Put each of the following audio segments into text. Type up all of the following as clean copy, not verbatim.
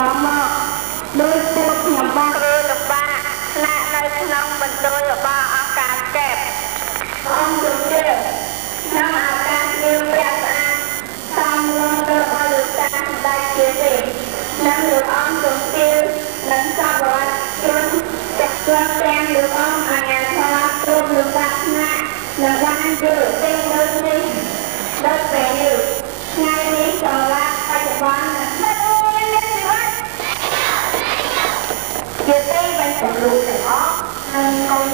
ដោយពួកខ្ញុំបានធ្វើលំបាកស្នាក់នៅក្នុងបន្ទប់របស់អង្គការកែបអង្គជំនឿក្នុងឱកាសយើងប្រាថ្នាតាមរងទៅឲ្យលោកតាសម្ដេចជាទេនិងលោកអង្គជំនឿនិងសពវត្តជនទាំងលោកអង្គអាជ្ញាធរគ្រប់លោកតាថ្នាក់និងបានយល់ទេដូចនេះដូចពេលនេះថ្ងៃនេះសម្រាប់បច្ចុប្បន្នជាទីបញ្ចប់លោកទាំងអស់និងកូនៗ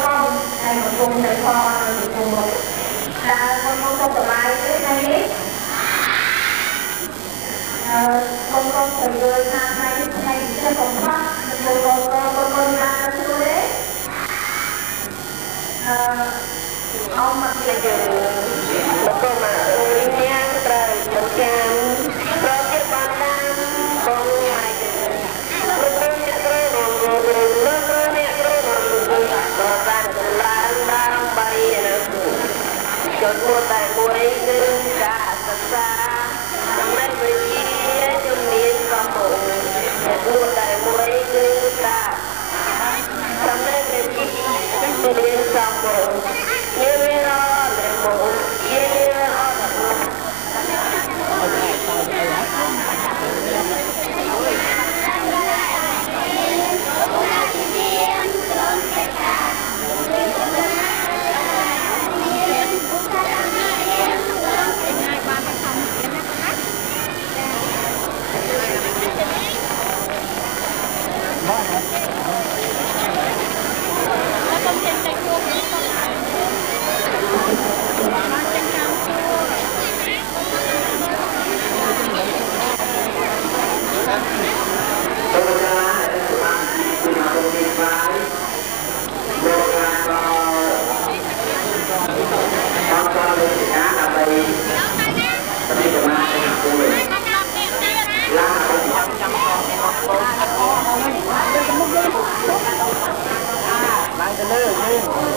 ដែលកំពុងតែផងនៅចំពោះមុខដែលកូនៗសុខសប្បាយទេថ្ងៃនេះកូនៗទៅយល់ថាថ្ងៃនេះថ្ងៃពិសេសបំផុតនិងកូនៗបានទៅស្រួលទេអមមកជាយើងលោកក៏មកញ៉ាំត្រូវចំចាំប្រតិបត្តិតាមបងហើយលោកគ្រូអ្នកគ្រូលោកគ្រូលោកគ្រូអ្នកគ្រូលោកគ្រូក៏បានសម្លាញ់ដើម្បីនៅចូលមួយតែមួយគឺការសិក្សាចំណេះវិជ្ជាជំនាញកំពុងមួយតែមួយគឺការចំណេះវិជ្ជាជំនាញកំពុងយើងមានអត់តែមួយយើងមានអត់Hãy subscribe cho kênh Ghiền Mì Gõ để không bỏ lỡ những video hấp dẫn